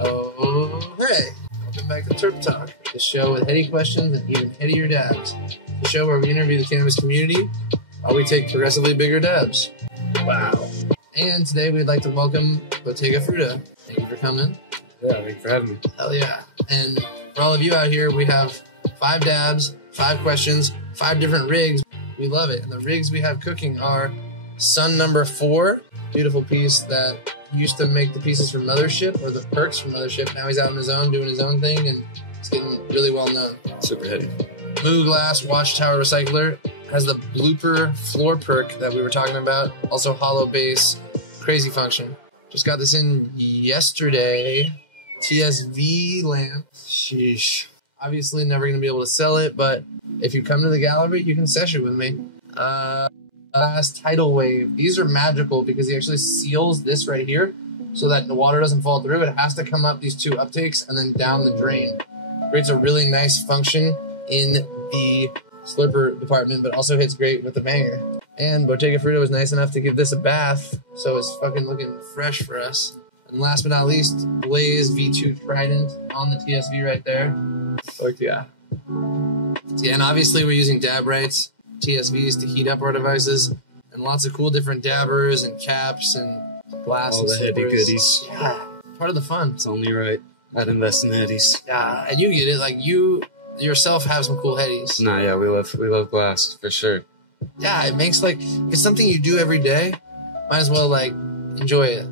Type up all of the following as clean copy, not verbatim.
Oh, hey! Welcome back to Terp Talk, the show with heady questions and even headier dabs. The show where we interview the cannabis community while we take progressively bigger dabs. Wow. And today we'd like to welcome Bottega Frutta. Thank you for coming. Yeah, thanks for having me. Hell yeah. And for all of you out here, we have 5 dabs, 5 questions, 5 different rigs. We love it. And the rigs we have cooking are Sun number 4, beautiful piece that used to make the pieces for Mothership, or the perks from Mothership. Now he's out on his own doing his own thing, and it's getting really well known. Super heady. Moo Glass Watchtower Recycler has the blooper floor perk that we were talking about. Also hollow base, crazy function. Just got this in yesterday. TSV lamp. Sheesh. Obviously never going to be able to sell it, but if you come to the gallery, you can sesh it with me. Last Tidal Wave. These are magical because he actually seals this right here so that the water doesn't fall through. It has to come up these 2 uptakes and then down the drain. Creates a really nice function in the slurper department, but also hits great with the banger. And Bottega Frutta was nice enough to give this a bath, so it's fucking looking fresh for us. And last but not least, Blaze V2 Trident on the TSV right there. Fuck yeah. Yeah, and obviously we're using dab rights, TSVs to heat up our devices, and lots of cool different dabbers and caps and glass. All and the heady goodies. Yeah, part of the fun. It's only right. I'd invest in Headies. Yeah, and you get it. Like, you yourself have some cool Headies. Nah, yeah, we love glass for sure. Yeah, it makes, like, if it's something you do every day, might as well, like, enjoy it.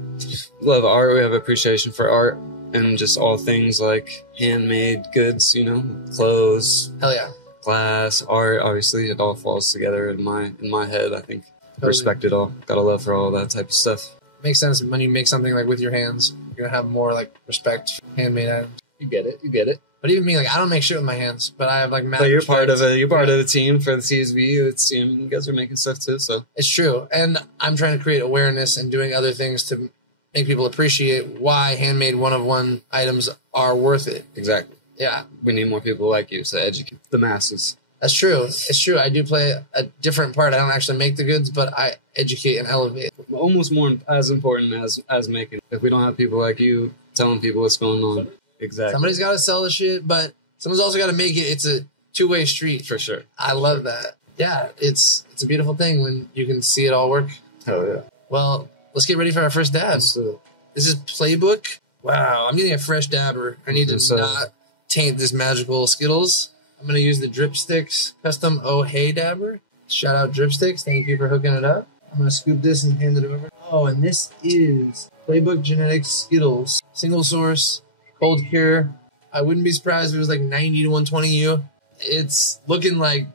Love art. We have appreciation for art and just all things like handmade goods, you know, clothes, Hell yeah. glass, art. Obviously, it all falls together in my head. I think Totally. respect it all. Got a love for all that type of stuff. Makes sense when you make something, like, with your hands. You're gonna have more, like, respect for handmade items. You get it. You get it. But even me, like, I don't make shit with my hands, but I have, like, mad But you're respect. part of it. You're part of the team for the TSV. It's, you guys are making stuff too. So It's true. And I'm trying to create awareness and doing other things to make people appreciate why handmade one-of-one items are worth it. exactly. Yeah, We need more people like you to educate the masses. that's true. It's true. I do play a different part. I don't actually make the goods, but I educate and elevate. Almost more as important as making. If we don't have people like you telling people what's going on. Exactly. Somebody's got to sell the shit, but someone's also got to make it. It's a two-way street. For sure. I love that. Yeah, it's a beautiful thing when you can see it all work. Hell yeah. Well, let's get ready for our first dab. This is Playbook. Wow, I'm getting a fresh dabber. I need to not taint this magical Skittles. I'm going to use the Dripsticks custom Ohhhh Hey dabber. Shout out Dripsticks. Thank you for hooking it up. I'm going to scoop this and hand it over. Oh, and this is Playbook Genetics Skittles. Single source, cold cure. I wouldn't be surprised if it was like 90 to 120 U. It's looking like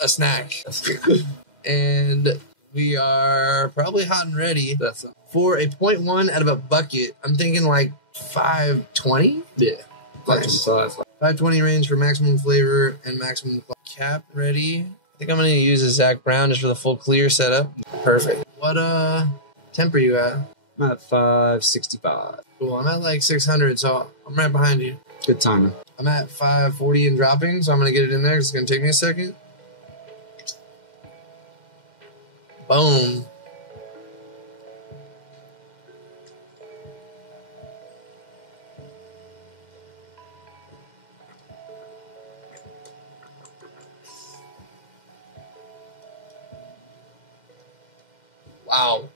a snack. And we are probably hot and ready. For a 0.1 out of a bucket, I'm thinking like 520? Yeah. Nice. 525. 520 range for maximum flavor and maximum cap ready. I think I'm going to use a Zach Brown just for the full clear setup. Perfect. What temp are you at? I'm at 565. Cool. I'm at like 600, so I'm right behind you. Good timing. I'm at 540 and dropping, so I'm going to get it in there. It's going to take me a second. Boom. Wow.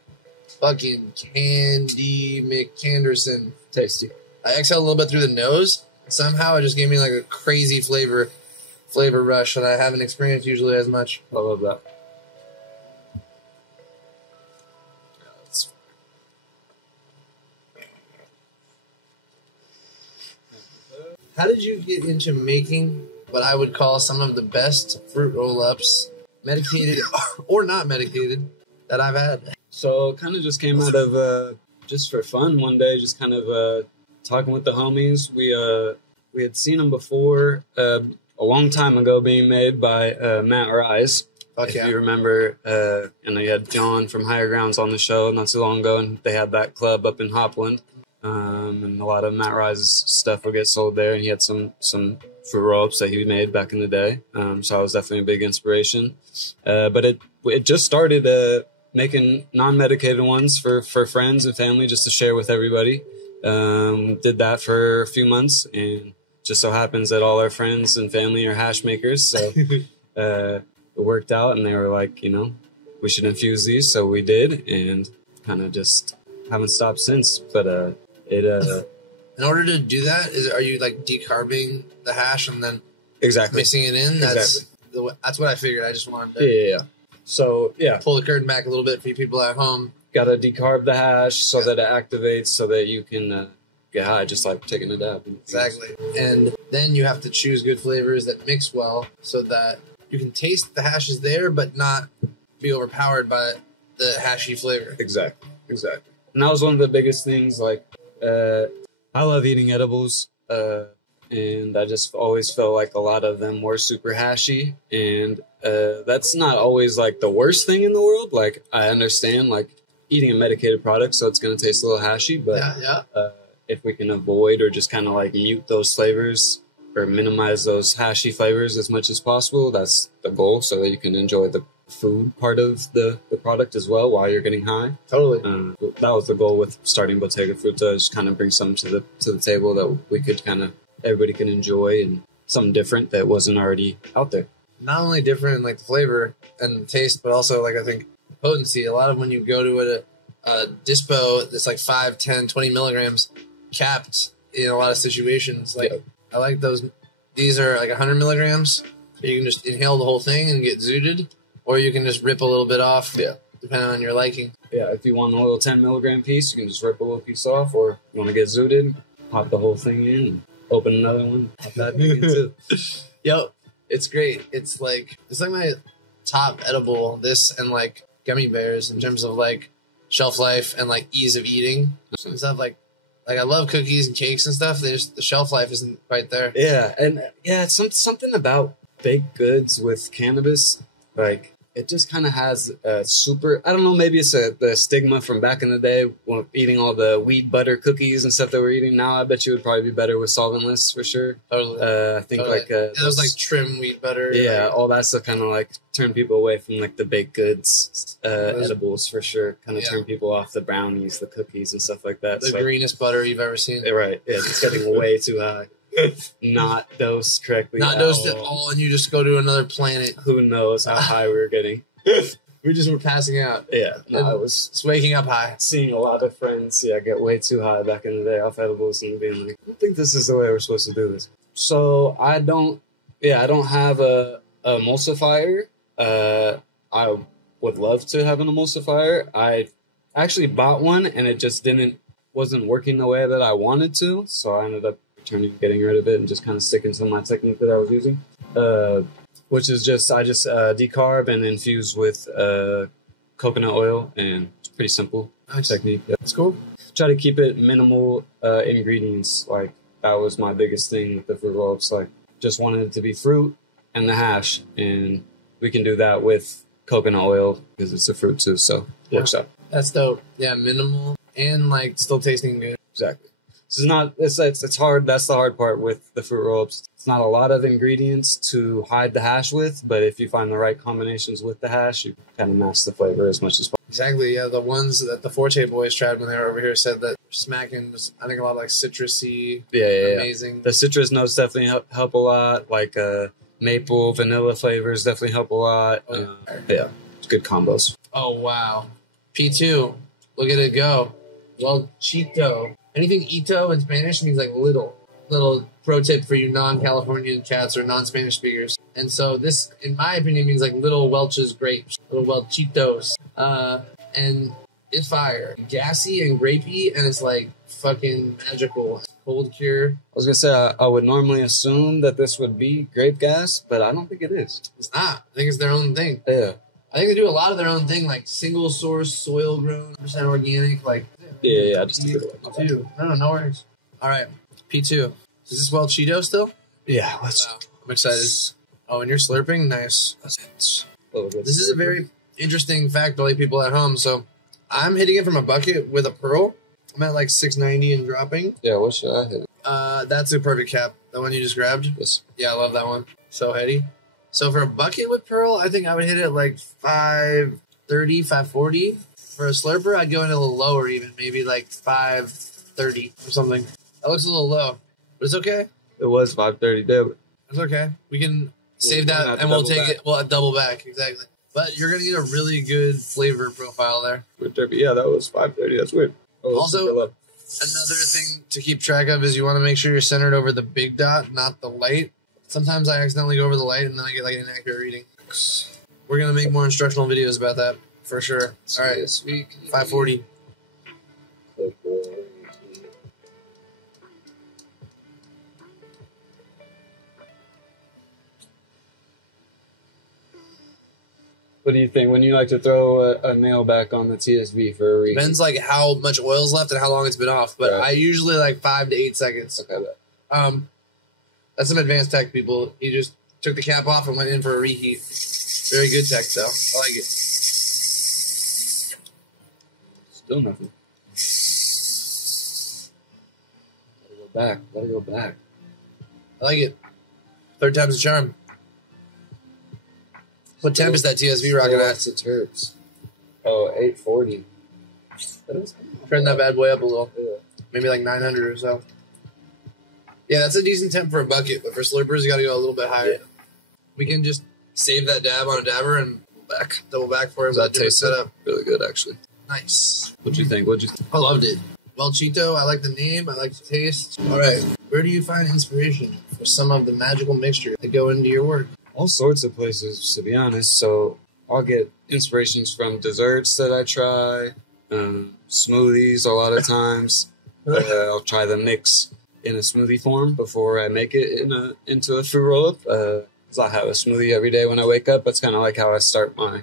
Fucking Candy McCanderson. Tasty. I exhaled a little bit through the nose. And somehow it just gave me like a crazy flavor rush that I haven't experienced usually as much. I love that. How did you get into making what I would call some of the best fruit roll-ups, medicated or not medicated, that I've had? So it kind of just came out of just for fun one day, just kind of talking with the homies. We had seen them before a long time ago being made by Matt Rise. If you remember, and they had John from Higher Grounds on the show not too long ago, and they had that club up in Hopland. And a lot of Matt Rise's stuff would get sold there, and he had some fruit roll-ups that he made back in the day. So I was definitely a big inspiration. But it just started making non-medicated ones for friends and family just to share with everybody. Did that for a few months, and just so happens that all our friends and family are hash makers, so it worked out, and they were like, you know, we should infuse these, so we did, and kind of just haven't stopped since. But in order to do that, are you like decarbing the hash and then exactly mixing it in? That's what I figured. I just wanted to yeah. So yeah, pull the curtain back a little bit for you people at home. Got to decarb the hash so that it activates, so that you can get high, just like taking a dab. Exactly. And then you have to choose good flavors that mix well, so that you can taste the hashes there, but not be overpowered by the hashy flavor. Exactly. And that was one of the biggest things. Like, I love eating edibles, and I just always felt like a lot of them were super hashy, and that's not always like the worst thing in the world. Like, I understand like eating a medicated product, so it's going to taste a little hashy, but if we can avoid or just kind of like mute those flavors or minimize those hashy flavors as much as possible, that's the goal, so that you can enjoy the food part of the product as well while you're getting high. Totally. That was the goal with starting Bottega Frutta, just kind of bring something to the table that we could kind of, everybody can enjoy, and something different that wasn't already out there. Not only different in like the flavor and the taste, but also like I think potency. A lot of when you go to a dispo that's like 5, 10, 20 milligrams capped in a lot of situations. Like I like those. These are like 100 milligrams. So you can just inhale the whole thing and get zooted, or you can just rip a little bit off. Yeah, depending on your liking. Yeah, if you want a little 10 milligram piece, you can just rip a little piece off, or you want to get zooted, pop the whole thing in, and open another one, pop that thing in too. Yep, it's great. It's like my top edible. This and like gummy bears in terms of like shelf life and like ease of eating and stuff. Like I love cookies and cakes and stuff. The shelf life isn't quite there. Yeah, and it's something about baked goods with cannabis, like it just kind of has a super, I don't know, maybe it's the stigma from back in the day when eating all the wheat butter cookies and stuff that we're eating now. I bet you would probably be better with solventless for sure. Totally. I think like it was like trim wheat butter. Yeah, like, all that stuff kind of like turn people away from like the baked goods edibles for sure. Kind of turn people off the brownies, the cookies and stuff like that. The greenest butter you've ever seen. Right. Yeah, it's getting way too high. Not dosed correctly. Not dosed at all, and you just go to another planet. Who knows how high we were getting. We just were passing out. Yeah. No, I was just waking up high. Seeing a lot of friends, get way too high back in the day off edibles and being like, I don't think this is the way we're supposed to do this. So I don't have a emulsifier. I would love to have an emulsifier. I actually bought one and it just wasn't working the way that I wanted to. So I ended up getting rid of it and just kind of sticking to my technique that I was using. Which is I just decarb and infuse with coconut oil, and it's pretty simple technique. Yeah. That's cool. Try to keep it minimal ingredients. Like that was my biggest thing with the fruit roll-ups. Like just wanted it to be fruit and the hash, and we can do that with coconut oil because it's a fruit too. So it works out. That's dope. Yeah, minimal and like still tasting good. Exactly. It's hard. That's the hard part with the fruit roll-ups. It's not a lot of ingredients to hide the hash with, but if you find the right combinations with the hash, you kind of mask the flavor as much as possible. Exactly. Yeah, the ones that the Forte boys tried when they were over here said that smacking, I think a lot of like citrusy. Yeah. Amazing. The citrus notes definitely help a lot. Like maple, vanilla flavors definitely help a lot. Yeah, it's good combos. Oh wow, P2, look at it go. Well, Chito. Anything ito in Spanish means like little. Little pro tip for you non-Californian chats or non-Spanish speakers. And so this, in my opinion, means like little Welch's grapes, little Welchitos. And it's fire. Gassy and grapey, and it's like fucking magical. Cold cure. I was gonna say, I would normally assume that this would be grape gas, but I don't think it is. It's not. I think it's their own thing. Yeah. I think they do a lot of their own thing, like single source, soil grown, % organic, like. Yeah, I just took it away. P2. No worries. All right, P2. Is this well Cheeto still? Yeah, I'm excited. Oh, and you're slurping? Nice. This is a very interesting fact, Billy, people at home. So I'm hitting it from a bucket with a pearl. I'm at like 690 and dropping. Yeah, what should I hit? That's a perfect cap. The one you just grabbed? Yes. Yeah, I love that one. So heady. So for a bucket with pearl, I think I would hit it like 530, 540. For a slurper, I'd go in a little lower even, maybe like 5 5:30 or something. That looks a little low, but it's okay. It was 5:30 there. It's okay. We can save that and we'll take it. We'll double back. Exactly. But you're going to get a really good flavor profile there. Yeah, that was 5:30. That's weird. Also, another thing to keep track of is you want to make sure you're centered over the big dot, not the light. Sometimes I accidentally go over the light and then I get like an inaccurate reading. We're going to make more instructional videos about that for sure. All right, 5:40. What do you think when you like to throw a nail back on the TSV for a reheat? Depends like how much oil's left and how long it's been off, but I usually like 5 to 8 seconds. Okay. That's some advanced tech, people. He just took the cap off and went in for a reheat. Very good tech, though. I like it. Still nothing. Gotta go back. Gotta go back. I like it. Third time's a charm. What temp is that TSV rocking at? It's Terps. Oh, 840. Turn that bad boy up a little. Yeah. Maybe like 900 or so. Yeah, that's a decent temp for a bucket, but for slurpers, you got to go a little bit higher. Yeah. We can just save that dab on a dabber and double back for it. That tastes setup really good, actually. Nice. What'd you think? I loved it. Well, Cheeto, I like the name. I like the taste. All right. Where do you find inspiration for some of the magical mixture that go into your work? All sorts of places, to be honest. So I'll get inspirations from desserts that I try, smoothies a lot of times. I'll try the mix in a smoothie form before I make it into a fruit roll-up. Because I have a smoothie every day when I wake up. That's kind of like how I start my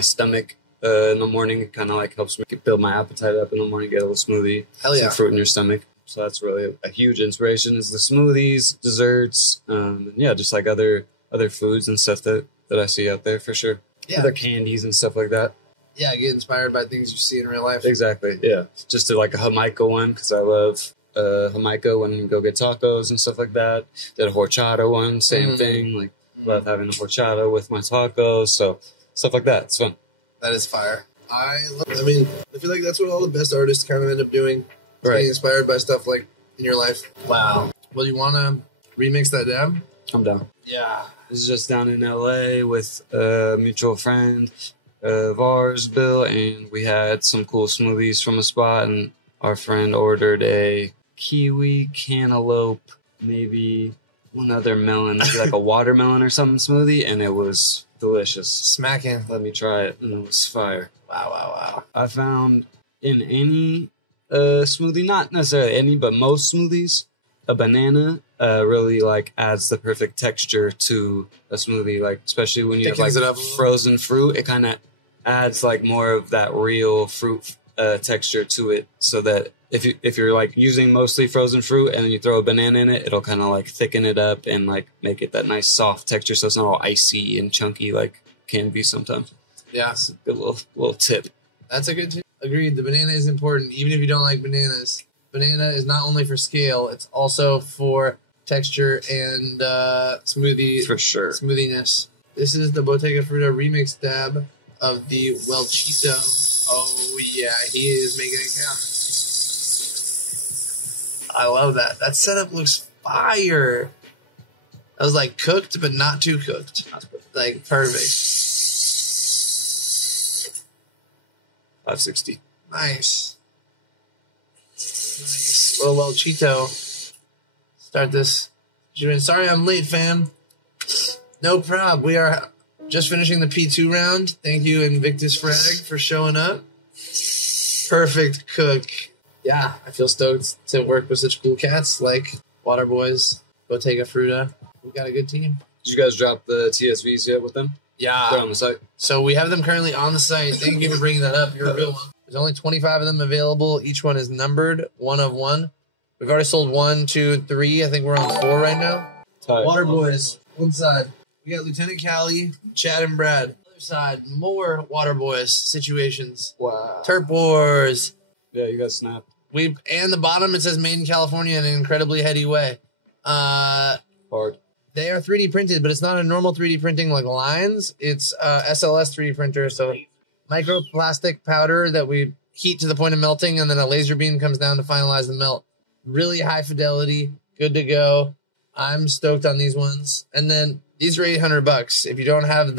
stomach in the morning. It kind of like helps me build my appetite up in the morning, get a little smoothie, some fruit in your stomach. So that's really a huge inspiration is the smoothies, desserts, and yeah, just like other foods and stuff that I see out there for sure. Yeah. Other candies and stuff like that. Yeah, get inspired by things you see in real life. Exactly, yeah. Just did like a Jamaica one because I love Jamaica when we go get tacos and stuff like that. Did a horchata one, same thing. Like, love having a horchata with my tacos. So, stuff like that. It's fun. That is fire. I feel like that's what all the best artists kind of end up doing. Getting inspired by stuff like in your life. Wow. Well, you want to remix that dab? I'm down. Yeah. This is just down in LA with a mutual friend of ours, Bill, and we had some cool smoothies from a spot, and our friend ordered a kiwi, cantaloupe, maybe one other melon, maybe like a watermelon or something smoothie, and it was delicious. Smacking. Let me try it, and it was fire. Wow. I found in any smoothie, not necessarily any, but most smoothies, a banana really like adds the perfect texture to a smoothie, like especially when you have like frozen fruit, it kind of adds like more of that real fruit texture to it, so that if you're like using mostly frozen fruit and then you throw a banana in it, it'll kind of like thicken it up and like make it that nice soft texture, so it's not all icy and chunky like can be sometimes. Yeah, it's a good little tip. That's a good tip. Agreed. The banana is important, even if you don't like bananas. Banana is not only for scale; it's also for texture and smoothie. For sure. Smoothiness. This is the Bottega Frutta remix dab of the Welchito. Oh yeah, he is making it count. I love that. That setup looks fire. That was like cooked, but not too cooked. Like perfect. 560. Nice. Well, Welchito. Start this. Sorry I'm late, fam. No prob. We are just finishing the P2 round. Thank you, Invictus Frag, for showing up. Perfect cook. Yeah, I feel stoked to work with such cool cats like Water Boys, Bottega Frutta. We got a good team. Did you guys drop the TSVs yet with them? Yeah. They're on the site. So we have them currently on the site. Thank you for bringing that up. You're a real one. There's only 25 of them available. Each one is numbered, 1 of 1. We've already sold 1, 2, 3. I think we're on 4 right now. Tight. Water Boys, one side. We got Lieutenant Callie, Chad, and Brad. Other side, more Water Boys situations. Wow. Terp Wars. Yeah, you got snapped. And the bottom, it says made in California in an incredibly heady way. Hard. They are 3D printed, but it's not a normal 3D printing like lines. It's SLS 3D printer, so microplastic powder that we heat to the point of melting, and then a laser beam comes down to finalize the melt. Really high fidelity, good to go. I'm stoked on these ones. And then these are $800. If you don't have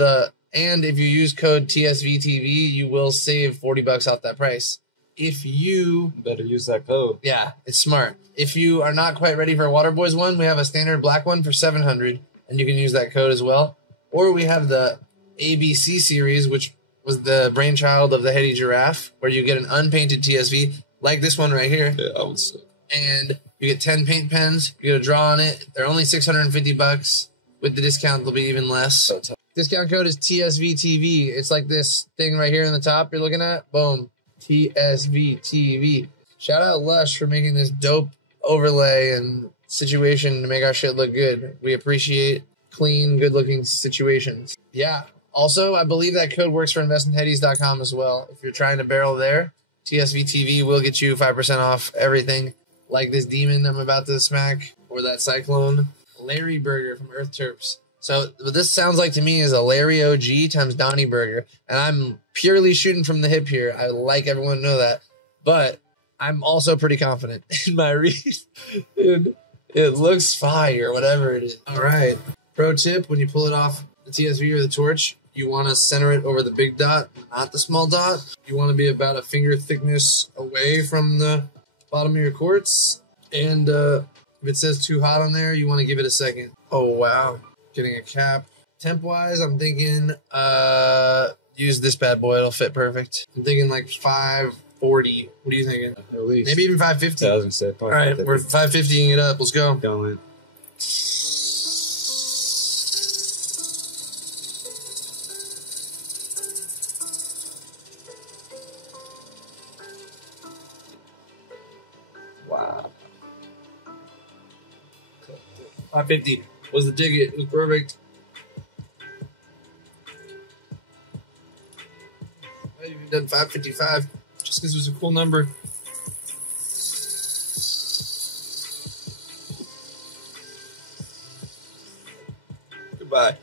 and if you use code TSVtv, you will save $40 off that price. If you better use that code. Yeah, it's smart. If you are not quite ready for a Waterboys one, we have a standard black one for $700, and you can use that code as well. Or we have the ABC series, which was the brainchild of the Heady giraffe, where you get an unpainted TSV, like this one right here. Yeah, that one's sick. And you get 10 paint pens. You get a draw on it. They're only $650. With the discount, they'll be even less. Discount code is TSVtv. It's like this thing right here in the top you're looking at. Boom. TSVtv. Shout out Lush for making this dope overlay and situation to make our shit look good. We appreciate clean, good-looking situations. Yeah. Also, I believe that code works for investinheadies.com as well. If you're trying to barrel there, TSVtv will get you 5% off everything, like this demon I'm about to smack, or that cyclone. Larry Burger from Earth Terps. So what this sounds like to me is a Larry OG times Donnie Burger. And I'm purely shooting from the hip here. I like everyone to know that. But I'm also pretty confident in my read. Dude, it looks fire, whatever it is. All right. Pro tip, when you pull it off the TSV or the torch, you want to center it over the big dot, not the small dot. You want to be about a finger thickness away from the bottom of your quartz. And if it says too hot on there, you want to give it a second. Oh, wow. Getting a cap. Temp-wise, I'm thinking use this bad boy. It'll fit perfect. I'm thinking like 540. What are you thinking? At least. Maybe even 550. Yeah, I was going to say. All right, we're 550ing it up. Let's go. Going. Wow. 550 was the dig it. It was perfect. I've even done 555 just because it was a cool number. Goodbye.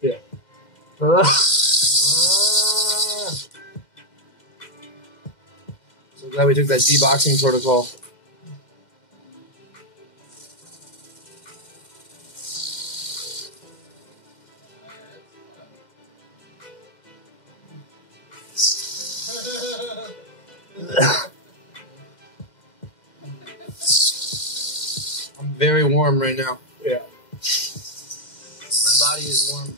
Yeah. So glad we took that deboxing protocol. I'm very warm right now. Yeah. My body is warm.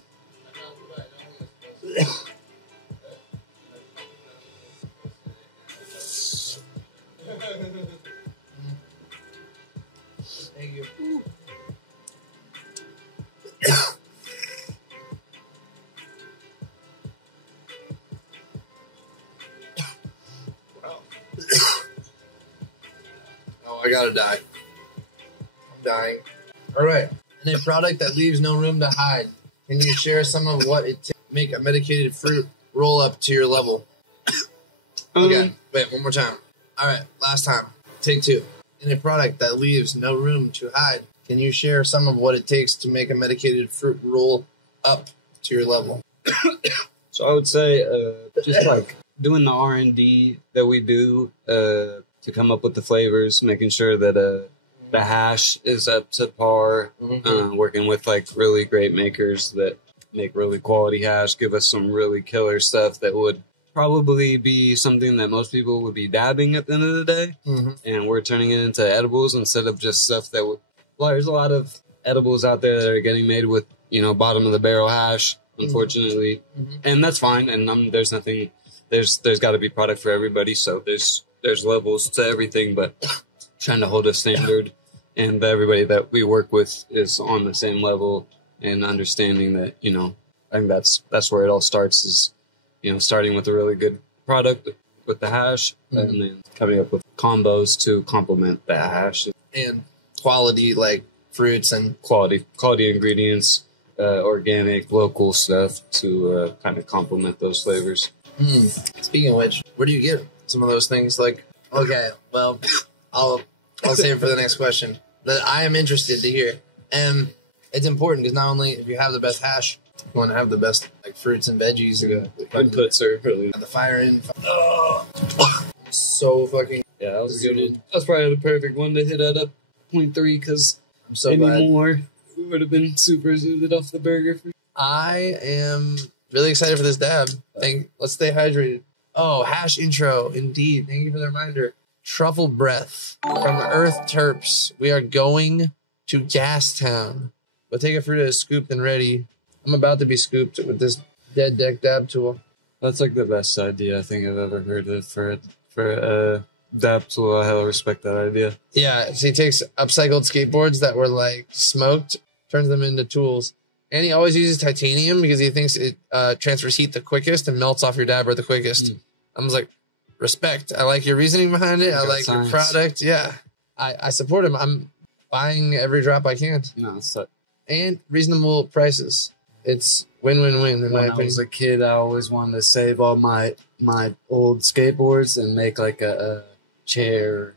Thank you. Oh, I gotta die. I'm dying. All right. And a product that leaves no room to hide. Can you share some of what it takes to make a medicated fruit roll up to your level? Okay. Wait, one more time. All right. Last time. Take two. In a product that leaves no room to hide, can you share some of what it takes to make a medicated fruit roll up to your level? So I would say just like doing the R&D that we do to come up with the flavors, making sure that the hash is up to par, working with like really great makers that make really quality hash, give us some really killer stuff that would probably be something that most people would be dabbing at the end of the day. And we're turning it into edibles instead of just stuff that well, there's a lot of edibles out there that are getting made with, you know, bottom of the barrel hash, unfortunately. And that's fine. And there's nothing, there's got to be product for everybody. So there's levels to everything, but trying to hold a standard, and everybody that we work with is on the same level, and understanding that, you know, I think that's where it all starts, is, you know, starting with a really good product with the hash, and then coming up with combos to complement the hash. And quality, like fruits and quality ingredients, organic, local stuff to kind of complement those flavors. Speaking of which, where do you get some of those things? Like, okay, well, I'll save it for the next question that I am interested to hear. And it's important because not only if you have the best hash, You want to have the best like fruits and veggies. Inputs are really the fire in. So fucking. Yeah, that was a good one. That's probably the perfect one to hit at a 0.3 because I'm so glad. more we would have been super zooted off the burger. I am really excited for this dab. Let's stay hydrated. Oh, hash intro. Indeed. Thank you for the reminder. Truffle breath from Earth Terps. We are going to Gastown. Bottega Frutta is scooped and ready. I'm about to be scooped with this dead deck dab tool. That's like the best idea I think I've ever heard of for a dab tool. I hella respect that idea. Yeah, so he takes upcycled skateboards that were like smoked, turns them into tools. And he always uses titanium because he thinks it transfers heat the quickest and melts off your dabber the quickest. I was like, respect. I like your reasoning behind it. I like your product. Yeah. I support him. I'm buying every drop I can. No, it's like, and reasonable prices. It's win-win-win in my opinion. When I was a kid, I always wanted to save all my old skateboards and make like a chair,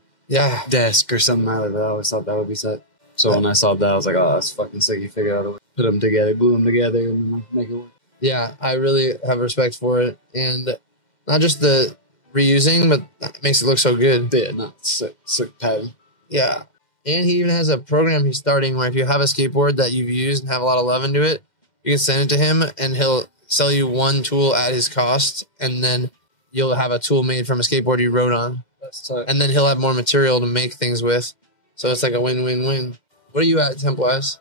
desk or something out of it. I always thought that would be set. So when I saw that, I was like, oh, that's fucking sick. You figure out a way to put them together, glue them together, and make it work. Yeah, I really have respect for it. And not just the reusing, but it makes it look so good. Yeah, no, sick pattern. Yeah. And he even has a program he's starting where if you have a skateboard that you've used and have a lot of love into it, you can send it to him and he'll sell you one tool at his cost. And then you'll have a tool made from a skateboard you rode on. That's tight. And then he'll have more material to make things with. So it's like a win-win-win. What are you at temp-wise?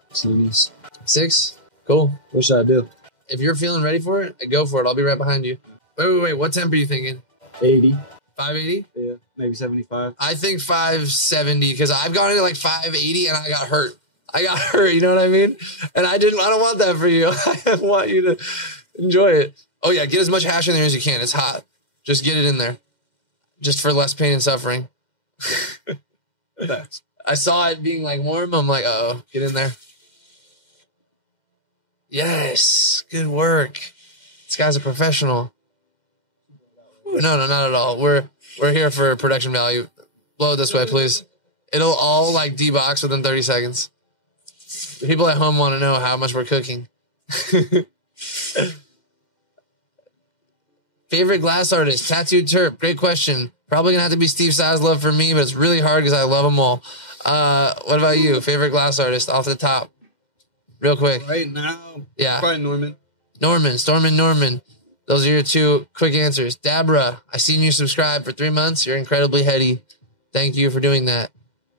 6? Cool. What should I do? If you're feeling ready for it, go for it. I'll be right behind you. Wait. What temp are you thinking? 80. 580? Yeah, maybe 75. I think 570 because I've gone into like 580 and I got hurt. You know what I mean? And I don't want that for you. I want you to enjoy it. Oh yeah, get as much hash in there as you can. It's hot. Just get it in there. Just for less pain and suffering. Thanks. I saw it being like warm. I'm like, uh-oh, get in there. Yes, good work. This guy's a professional. No, not at all. We're here for production value. Blow it this way, please. It'll all like debox within 30 seconds. The people at home want to know how much we're cooking. Favorite glass artist? Tattooed Terp. Great question. Probably gonna have to be Steve Saslove for me, but it's really hard because I love them all. What about you? Favorite glass artist off the top? Real quick. Right now? Yeah. Probably Norman. Norman. Those are your two quick answers. Dabra, I seen you subscribe for 3 months. You're incredibly heady. Thank you for doing that.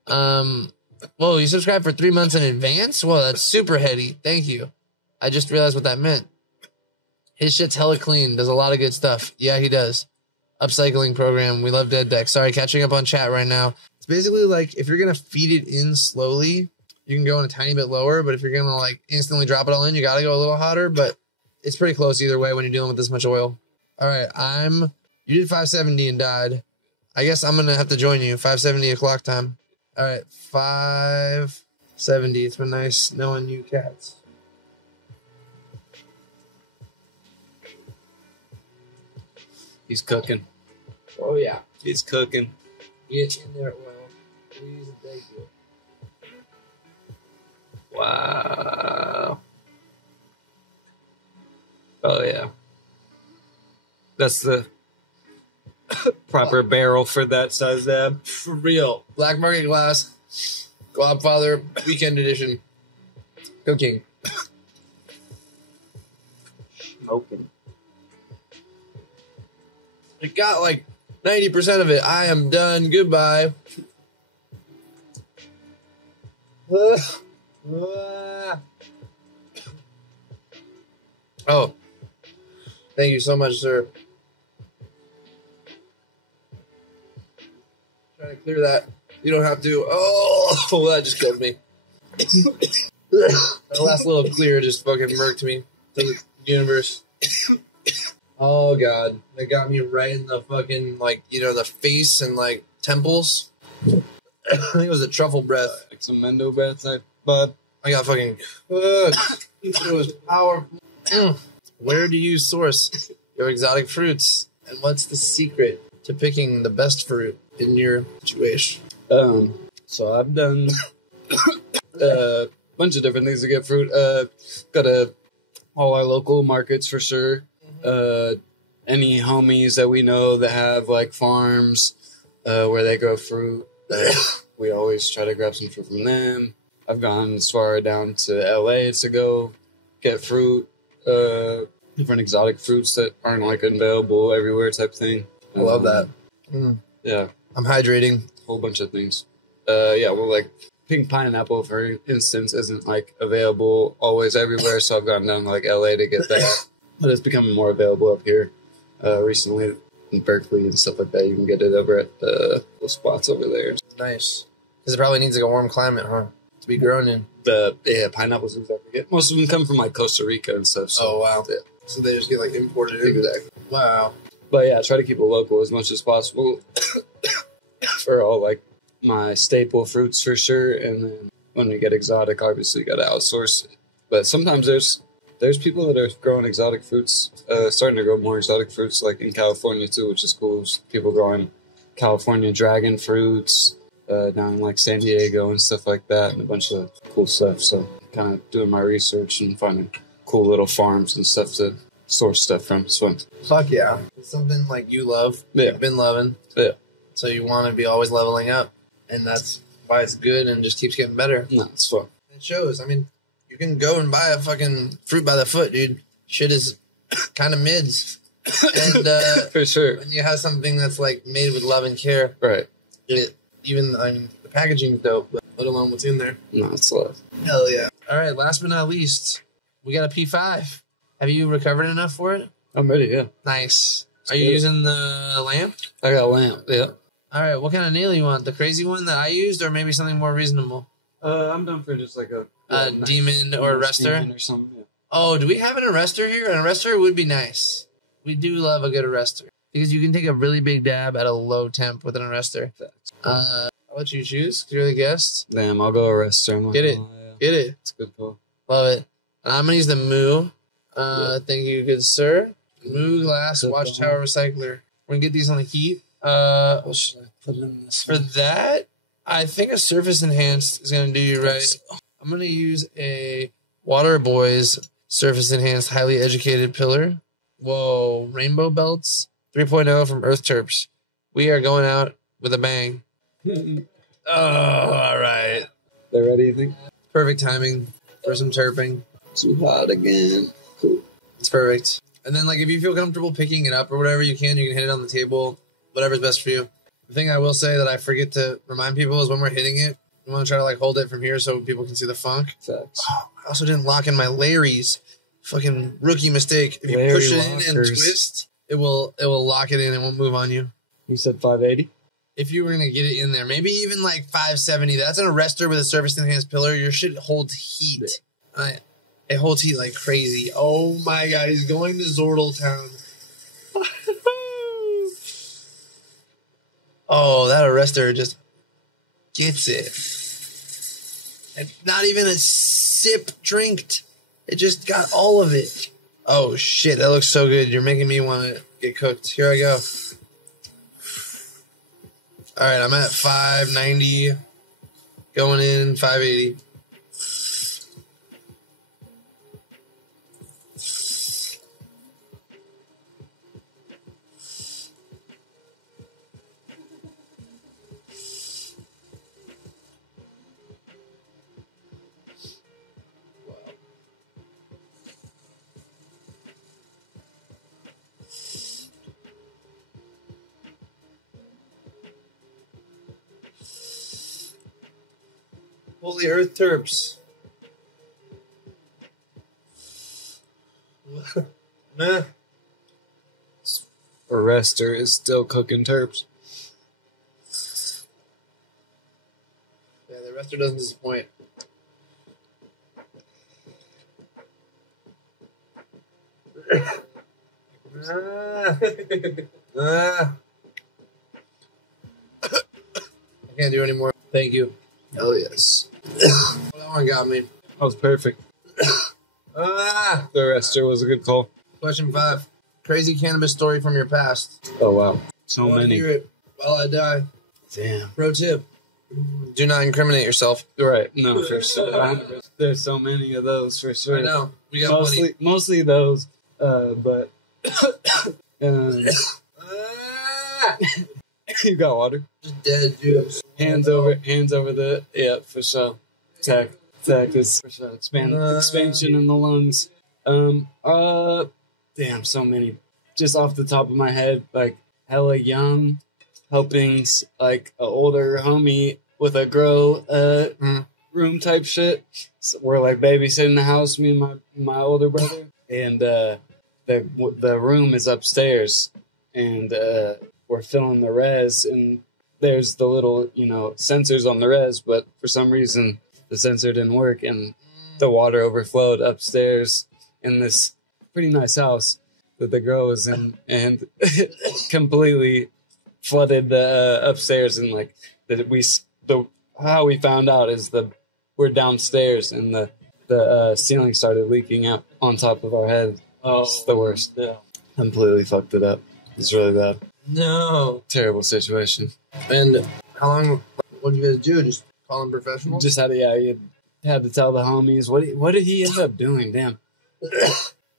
Whoa, you subscribed for 3 months in advance? Whoa, that's super heady. Thank you. I just realized what that meant. His shit's hella clean. Does a lot of good stuff. Yeah, he does. Upcycling program. We love Dead Deck. Sorry, catching up on chat right now. It's basically like if you're going to feed it in slowly, you can go in a tiny bit lower. But if you're going to like instantly drop it all in, you got to go a little hotter. But it's pretty close either way when you're dealing with this much oil. All right, you did 570 and died. I guess I'm going to have to join you. 570 o'clock time. All right, 570. It's been nice knowing you cats. He's cooking. Oh, yeah. He's cooking. Get in there, oil. Please and thank you. Wow. Oh, yeah. That's the proper barrel for that size dab. For real. Black market glass. Globfather weekend edition. Cooking. Smoking. I got like 90% of it. I am done. Goodbye. Oh. Thank you so much, sir. Trying to clear that. You don't have to. Oh, that just killed me. That last little clear just fucking murked me to the universe. Oh, God. That got me right in the fucking, like, you know, the face and, like, temples. I think it was the truffle breath. Like some Mendo breath type, but I got fucking cooked. It was powerful. Where do you source your exotic fruits? And what's the secret to picking the best fruit in your situation? So I've done a bunch of different things to get fruit. Got a all our local markets for sure. Any homies that we know that have like farms where they grow fruit, we always try to grab some fruit from them. I've gone as far down to LA to go get fruit, different exotic fruits that aren't like available everywhere type thing. I love that. Yeah. I'm hydrating. A whole bunch of things. Yeah, well, like pink pineapple, for instance, isn't like available always everywhere, so I've gone down to like LA to get that. But it's becoming more available up here recently in Berkeley and stuff like that. You can get it over at the spots over there. Nice. Because it probably needs like a warm climate, huh? To be grown in. Yeah, pineapples exactly. Most of them come from like Costa Rica and stuff. So, oh, wow. Yeah. So they just get like imported in. Exactly. Wow. But yeah, try to keep it local as much as possible for all like my staple fruits for sure. And then when we get exotic, obviously you got to outsource it. But sometimes there's people that are growing exotic fruits, starting to grow more exotic fruits like in California too, which is cool. There's people growing California dragon fruits down in like San Diego and stuff like that, and a bunch of cool stuff. So kind of doing my research and finding cool little farms and stuff to source stuff from. So fuck yeah. It's something like you love. Yeah. You've been loving. Yeah. So you want to be always leveling up. And that's why it's good and just keeps getting better. No, it's fun. It shows. I mean, you can go and buy a fucking fruit by the foot, dude. Shit is kind of mids. And for sure. when you have something that's like made with love and care, Right. I mean, the packaging is dope, but let alone what's in there. No, it's love. Hell yeah. All right, last but not least, we got a P5. Have you recovered enough for it? I'm ready, yeah. Nice. Are you using the lamp? I got a lamp, yeah. All right, what kind of nail you want? The crazy one that I used, or maybe something more reasonable? I'm done for just like a nice demon or arrestor? demon or something, yeah. Oh, do we have an arrestor here? An arrestor would be nice. We do love a good arrestor because you can take a really big dab at a low temp with an arrestor. I'll let you choose. 'Cause you're the guest. Damn, I'll go arrestor. Get it. Get it. It's a good call. Love it. And I'm gonna use the Moo. Thank you, good sir. Moo Glass Watchtower Recycler. We're gonna get these on the heat. What should I put in this? For that, I think a surface enhanced is gonna do you right. I'm gonna use a Water Boys surface enhanced highly educated pillar. Whoa, Rainbow Belts 3.0 from Earth Terps. We are going out with a bang. Oh, all right. They ready, you think? Perfect timing for some terping. Too hot again. Cool. It's perfect. And then, like, if you feel comfortable picking it up or whatever, you can hit it on the table, whatever's best for you. The thing I will say that I forget to remind people is when we're hitting it, we want to try to, like, hold it from here so people can see the funk. Facts. Oh, I also didn't lock in my Larry's. Fucking rookie mistake. If you Larry push it in and lockers. twist, it will lock it in. It won't move on you. You said 580? If you were going to get it in there, maybe even like 570. That's an arrestor with a surface enhanced pillar. Your shit holds heat. It holds heat like crazy. Oh my god, he's going to Zordle Town. Oh, that arrestor just gets it. And not even a sip drinked. It just got all of it. Oh shit, that looks so good. You're making me want to get cooked. Here I go. All right, I'm at 590, going in 580. Holy Earth Terps. Nah. Arrestor is still cooking terps. Yeah, the arrestor doesn't disappoint. I can't do anymore. Thank you. Oh, yes. That one got me. That was perfect. The arrestor was a good call. Question 5. Crazy cannabis story from your past. Oh, wow. So I want to many. hear it while I die. Damn. Pro tip. Do not incriminate yourself. Right. No, for sure. There's so many of those for sure. I know. We got mostly those, but you got water. Just dead, dude. Hands over the for sure. Tech is for sure. Expansion in the lungs. Damn, so many. Just off the top of my head, like hella young, helping like an older homie with a grow room type shit. So we're like babysitting the house, me and my older brother, and the room is upstairs, and we're filling the res, and there's the little sensors on the res, but for some reason the sensor didn't work, and the water overflowed upstairs in this pretty nice house that the girl was in, and completely flooded the upstairs. And like how we found out is we're downstairs, and the ceiling started leaking out on top of our head. Oh, it's the worst. Yeah, completely fucked it up. It's really bad. No, terrible situation. And how long? What did you guys do? Just call him professional? Just had to tell the homies. What did he end up doing? Damn.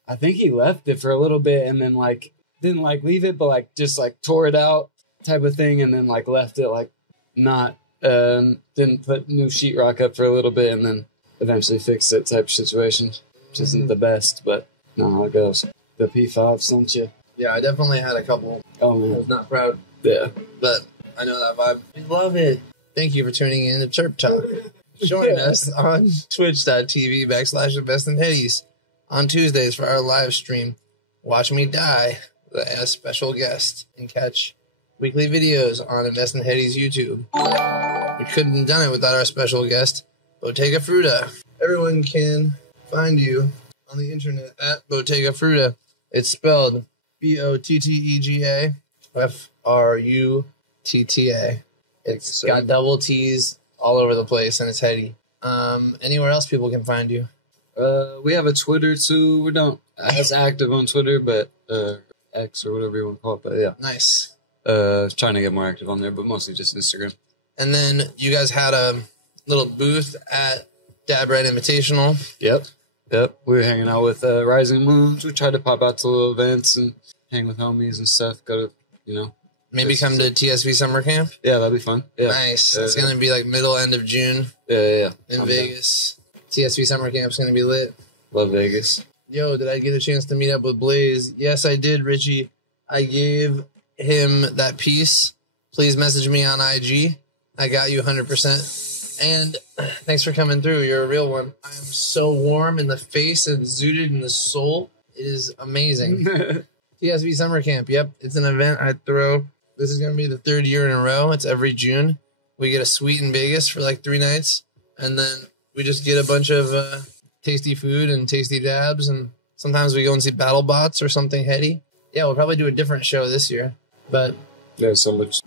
I think he left it for a little bit, and then like didn't like leave it, but like just like tore it out type of thing, and then like left it like not didn't put new sheetrock up for a little bit, and then eventually fixed it type of situation, which isn't the best, but no, how it goes. The P5 sent you. Yeah, I definitely had a couple. Oh man, I was not proud. Yeah, but I know that vibe. We love it. Thank you for tuning in to Terp Talk. Join us on twitch.tv/investinheadies on Tuesdays for our live stream. Watch Me Die with a special guest, and catch weekly videos on Invest in Headies YouTube. We couldn't have done it without our special guest, Bottega Frutta. Everyone can find you on the internet at Bottega Frutta. It's spelled Bottega Frutta. It's got double T's all over the place, and it's Heady. Anywhere else people can find you? We have a Twitter too. We're not as active on Twitter, but X or whatever you want to call it. But yeah, nice. Trying to get more active on there, but mostly just Instagram. And then you guys had a little booth at Dab Red Invitational. Yep. We were hanging out with Rising Moons. We tried to pop out to little events and hang with homies and stuff. Go to maybe come to TSV summer camp. Yeah, that'd be fun. Yeah. Nice. It's gonna be like end of June. Yeah. In Vegas. TSV summer camp's gonna be lit. Love Vegas. Yo, did I get a chance to meet up with Blaze? Yes, I did, Richie. I gave him that piece. Please message me on IG. I got you 100%. And thanks for coming through. You're a real one. I am so warm in the face and zooted in the soul. It is amazing. TSV Summer Camp. Yep, it's an event I throw. This is going to be the 3rd year in a row. It's every June. We get a suite in Vegas for like 3 nights. And then we just get a bunch of tasty food and tasty dabs. And sometimes we go and see Battle Bots or something heady. Yeah, we'll probably do a different show this year. But there's so much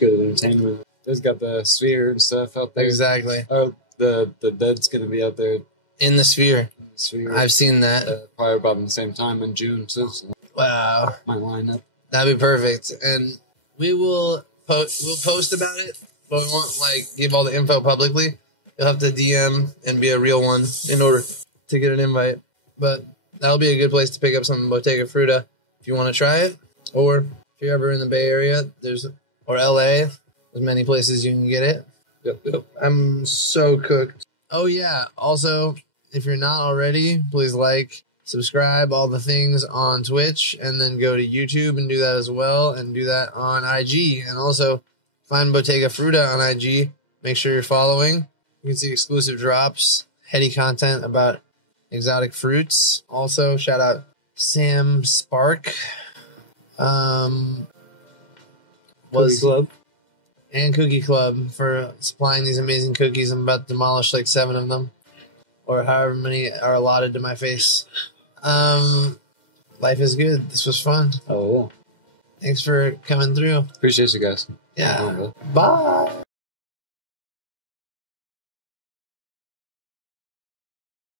good entertainment. There's got the Sphere and stuff out there. Exactly. Oh, the Dead's going to be out there. In the Sphere. I've seen that. Probably about the same time in June. So wow. My lineup. That'd be perfect. And we'll post about it, but we won't give all the info publicly. You'll have to DM and be a real one in order to get an invite. But that'll be a good place to pick up some Bottega Frutta if you want to try it. Or if you're ever in the Bay Area, or LA, there's many places you can get it. Yep. I'm so cooked. Oh yeah. Also, if you're not already, please subscribe, all the things on Twitch, and then go to YouTube and do that as well, and do that on IG. And also find Bottega Frutta on IG. Make sure you're following. You can see exclusive drops, heady content about exotic fruits. Also, shout out Sam Spark. Cookie Club for supplying these amazing cookies. I'm about to demolish 7 of them, or however many are allotted to my face. Life is good. This was fun. Oh, yeah. Thanks for coming through. Appreciate you guys. Yeah. Bye.